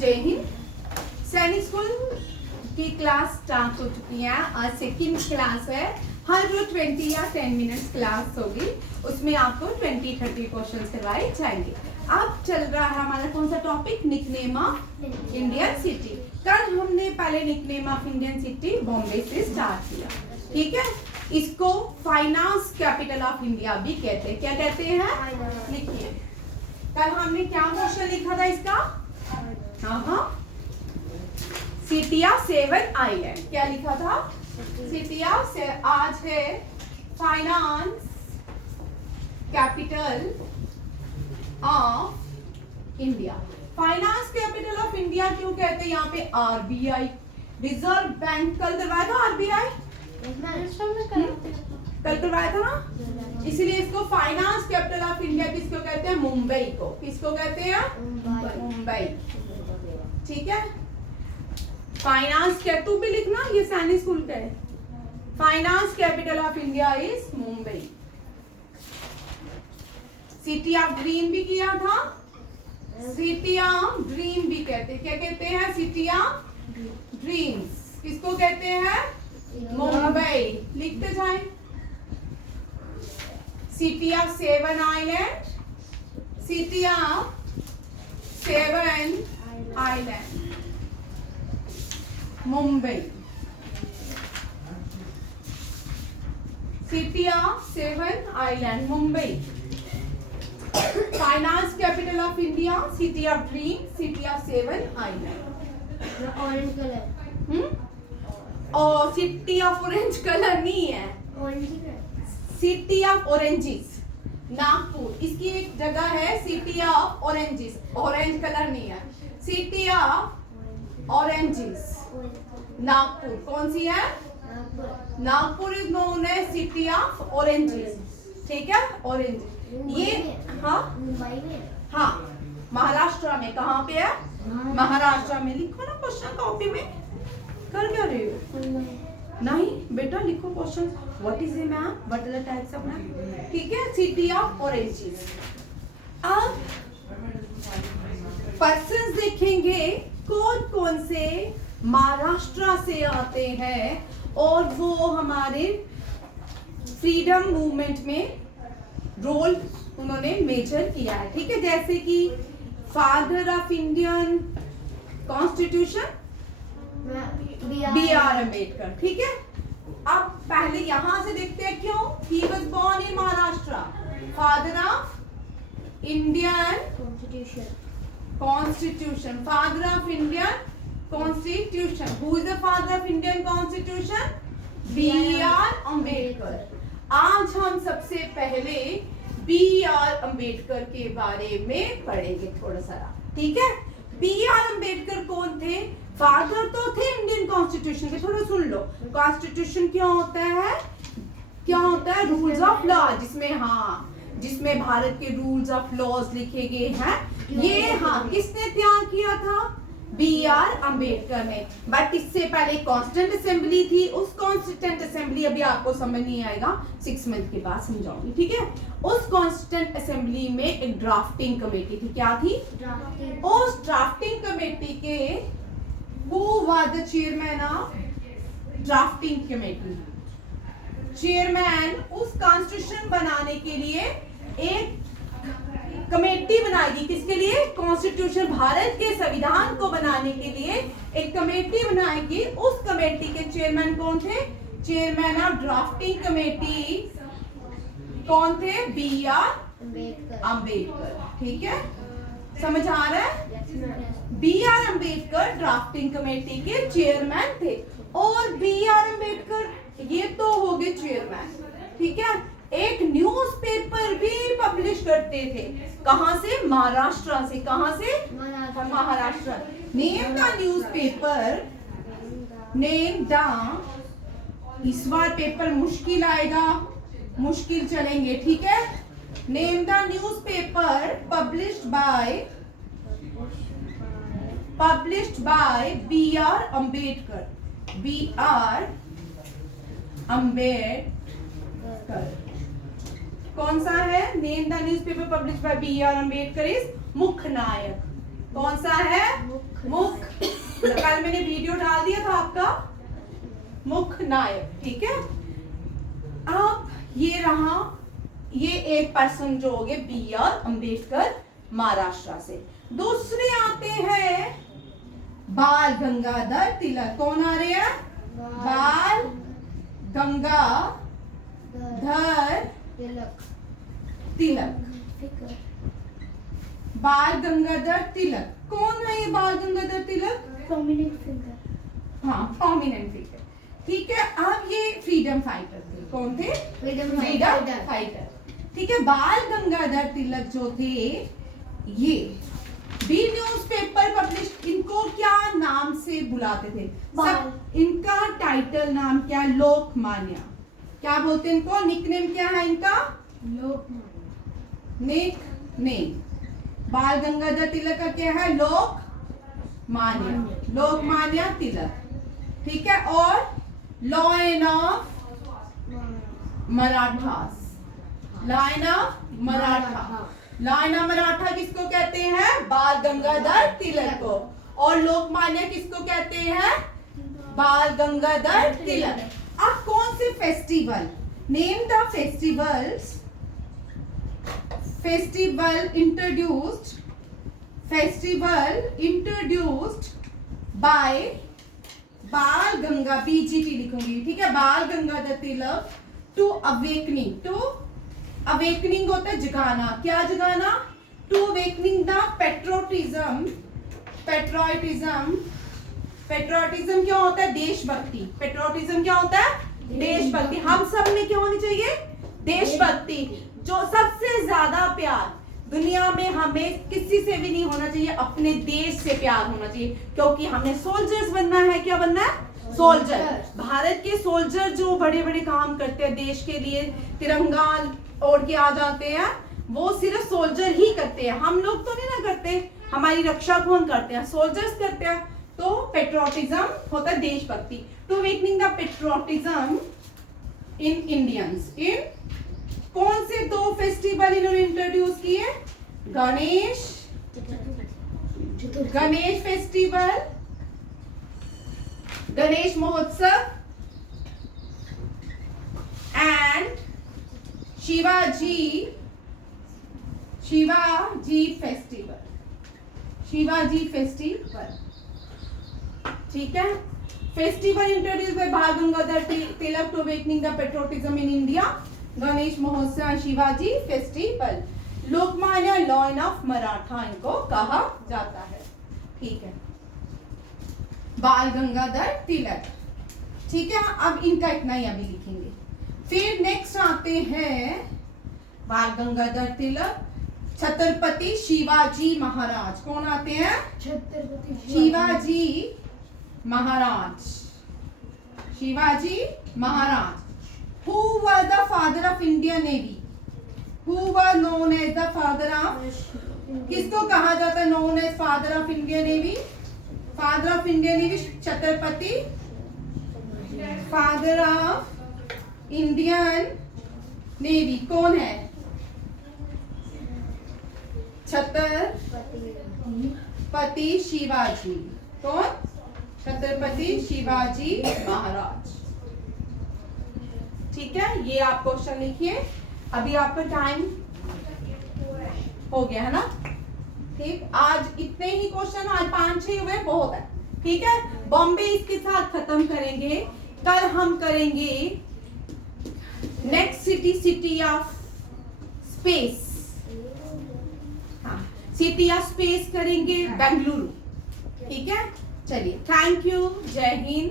जय हिंद। सैनिक स्कूल की क्लास स्टार्ट हो चुकी है। आज सेकंड क्लास है। हर रोज 20 या 10 मिनट्स क्लास होगी, उसमें आपको 20-30 क्वेश्चन करवाए जाएंगे। अब चल रहा है हमारा कौन सा topic, nickname of Indian city. कल हमने पहले nickname of Indian city Bombay से स्टार्ट किया, ठीक है। इसको फाइनेंस कैपिटल ऑफ इंडिया भी कहते हैं। क्या कहते हैं, लिखिए। कल हमने क्या क्वेश्चन लिखा था इसका, हाँ, सिटी ऑफ 7 आइलैंड। क्या लिखा था, सिटी ऑफ। आज है finance capital of India. Finance capital of India क्यों कहते हैं, यहाँ पे आरबीआई रिजर्व बैंक, कल करवाया था आरबीआई, कल करवाया था ना, इसलिए इसको फाइनेंस कैपिटल ऑफ इंडिया किसको कहते हैं, मुंबई को। किसको कहते हैं, मुंबई, ठीक है। फाइनेंस क्या, तू भी लिखना, ये सैनिक स्कूल का है। Finance capital of India is Mumbai. City of dream भी किया था, सिटी ऑफ ड्रीम भी कहते हैं। क्या कहते हैं, सिटी ऑफ ड्रीम्स किसको कहते हैं, मुंबई। लिखते जाए। City of 7 island, city of 7 island Mumbai. City of 7 island Mumbai. Finance capital of India, city of dream, city of 7 island. Orange colour, और सिटी ऑफ ऑरेंज कलर नहीं है, सिटी ऑफ ऑरेंजेस नागपुर। इसकी एक जगह है city of oranges, orange colour नहीं है। City of oranges Nagpur कौन सी है, Nagpur is known as city of oranges, ठीक है। ऑरेंज ये, हाँ मुंबई में, हाँ महाराष्ट्र में। कहाँ पे है, महाराष्ट्र में। लिखो ना क्वेश्चन कॉपी में, कर क्या रहे हो, नहीं बेटा लिखो question. What is a map, what are the types of map, ठीक है। City of oranges. अब पर्सन्स देखेंगे कौन कौन से महाराष्ट्र से आते हैं और वो हमारे फ्रीडम मूवमेंट में रोल उन्होंने मेजर किया है, ठीक है। जैसे कि father of Indian constitution B.R. Ambedkar, ठीक है। अब पहले यहां से देखते हैं क्यों, he was born in Maharashtra, father of Indian constitution, father of Indian constitution. Who is the father of Indian constitution, B.R. Ambedkar. आज हम सबसे पहले B.R. अम्बेडकर के बारे में पढ़ेंगे थोड़ा सा, ठीक है। B.R. अम्बेडकर कौन थे, फादर तो थे इंडियन कॉन्स्टिट्यूशन के। थोड़ा सुन लो, कॉन्स्टिट्यूशन क्या होता है, क्या होता है, रूल्स ऑफ लॉ, जिसमें, हाँ, जिसमें भारत के रूल्स ऑफ लॉज लिखे गए हैं। ये, हाँ, किसने तैयार किया था, B.R. अम्बेडकर ने। बट इससे पहले कॉन्स्टिट्यूंट असेंबली थी। उस कॉन्स्टिट्यूंट असेंबली, अभी आपको समझ नहीं आएगा, 6 मंथ के बाद समझाऊंगी, ठीक है। उस कॉन्स्टिट्यूंट असेंबली में एक ड्राफ्टिंग कमेटी थी। क्या थी, उस ड्राफ्टिंग कमेटी के Who was the chairman of drafting committee? Chairman उस कॉन्स्टिट्यूशन बनाने के लिए एक कमेटी बनाएगी। किसके लिए, कॉन्स्टिट्यूशन, भारत के संविधान को बनाने के लिए एक कमेटी बनाएगी। उस कमेटी के चेयरमैन कौन थे, चेयरमैन ऑफ ड्राफ्टिंग कमेटी कौन थे, B.R. अम्बेडकर, ठीक है। समझ आ रहा है, B.R. अम्बेडकर ड्राफ्टिंग कमेटी के चेयरमैन थे। और B.R. अम्बेडकर ये तो हो गए चेयरमैन, ठीक है। एक न्यूज़पेपर भी पब्लिश करते थे। कहां से, महाराष्ट्र से। कहां से, Maharashtra. Name the newspaper, name the, इस बार पेपर मुश्किल आएगा, मुश्किल चलेंगे, ठीक है। Name the newspaper published by B.R. Ambedkar, B.R. Ambedkar. कौन सा है, name the newspaper published by B.R. Ambedkar is मुख्य नायक। कौन सा है, मुख, कल मैंने वीडियो डाल दिया था आपका, मुख नायक, ठीक है। अब ये रहा, ये एक पर्सन जो हो गए बी आर अम्बेडकर महाराष्ट्र से। दूसरे आते हैं बाल गंगाधर तिलक। कौन आ रहे हैं? बाल गंगाधर तिलक। बाल गंगाधर तिलक कौन है? ये बाल गंगाधर तिलक प्रोमिनेंट फिगर। हाँ, प्रोमिनेंट फिगर, ठीक है। अब ये फ्रीडम फाइटर थे। कौन थे? फ्रीडम फाइटर, ठीक है। बाल गंगाधर तिलक जो थे, ये बी न्यूज़पेपर पब्लिश, इनको क्या नाम से बुलाते थे? सब इनका टाइटल नाम क्या? लोकमान्य। क्या बोलते हैं इनको? निकनेम क्या है इनका? Nick name. बाल गंगाधर तिलक का क्या है? लोकमान्य, लोकमान्य तिलक, ठीक है। और lion of Marathas, line of Maratha. Line of Maratha किसको कहते हैं? बाल गंगाधर तिलक को। और लोकमान्य किसको कहते हैं? बाल गंगाधर तिलक। अब कौन से festival? Name the festivals. Festival introduced by Bal Ganga, BGT लिखूंगी, ठीक है। Bal Gangadhar Tilak to awakening. To awakening होता है जगाना। क्या जगाना? To awakening the patriotism. Patriotism क्या होता है? देशभक्ति। पेट्रोटिज्म क्या होता है? देशभक्ति। हम सब में क्या होनी चाहिए? देशभक्ति। जो सबसे ज्यादा प्यार दुनिया में हमें किसी से भी नहीं होना चाहिए, अपने देश से प्यार होना चाहिए, क्योंकि हमें सोल्जर्स बनना है। क्या बनना है? सोल्जर। भारत के सोल्जर जो बड़े बड़े काम करते हैं देश के लिए, तिरंगा ओढ़ के आ जाते हैं, वो सिर्फ सोल्जर ही करते हैं। हम लोग तो नहीं ना करते, हमारी रक्षा कौन करते हैं? सोल्जर्स करते हैं। तो पेट्रोटिज्म होता है देशभक्ति। To awakening the patriotism in Indians. इन कौन से दो फेस्टिवल इन्होंने इंट्रोड्यूस किए? Ganesh festival, Ganesh Mahotsav, and Shivaji festival. Shivaji festival, ठीक है। Festival introduced by Bal Gangadhar Tilak to awakening the patriotism in India. Ganesh Mahotsav, Shivaji festival. Lokmanya, lion of Maratha इनको कहा जाता है, ठीक है। बाल गंगाधर तिलक, ठीक है। अब इनका इतना ही अभी लिखेंगे। फिर नेक्स्ट आते हैं बाल गंगाधर तिलक, छत्रपति शिवाजी महाराज। कौन आते हैं? Chhatrapati Shivaji Maharaj. Shivaji Maharaj. Who was the father of Indian Navy? Who was known as the father of? किसको कहा जाता है known as father of Indian Navy? Father of Indian Navy Chhatrapati. Father of Indian Navy कौन है? छत्रपति शिवाजी। कौन? छत्रपति शिवाजी महाराज, ठीक है। ये आप क्वेश्चन लिखिए। अभी आपका टाइम हो गया है ना, ठीक। आज इतने ही क्वेश्चन, आज 5-6 हुए, बहुत है, ठीक है। बॉम्बे इसके साथ खत्म करेंगे। कल हम करेंगे नेक्स्ट सिटी ऑफ स्पेस। हाँ, सिटी ऑफ स्पेस करेंगे बेंगलुरु, ठीक है। चलिए, थैंक यू, जय हिंद।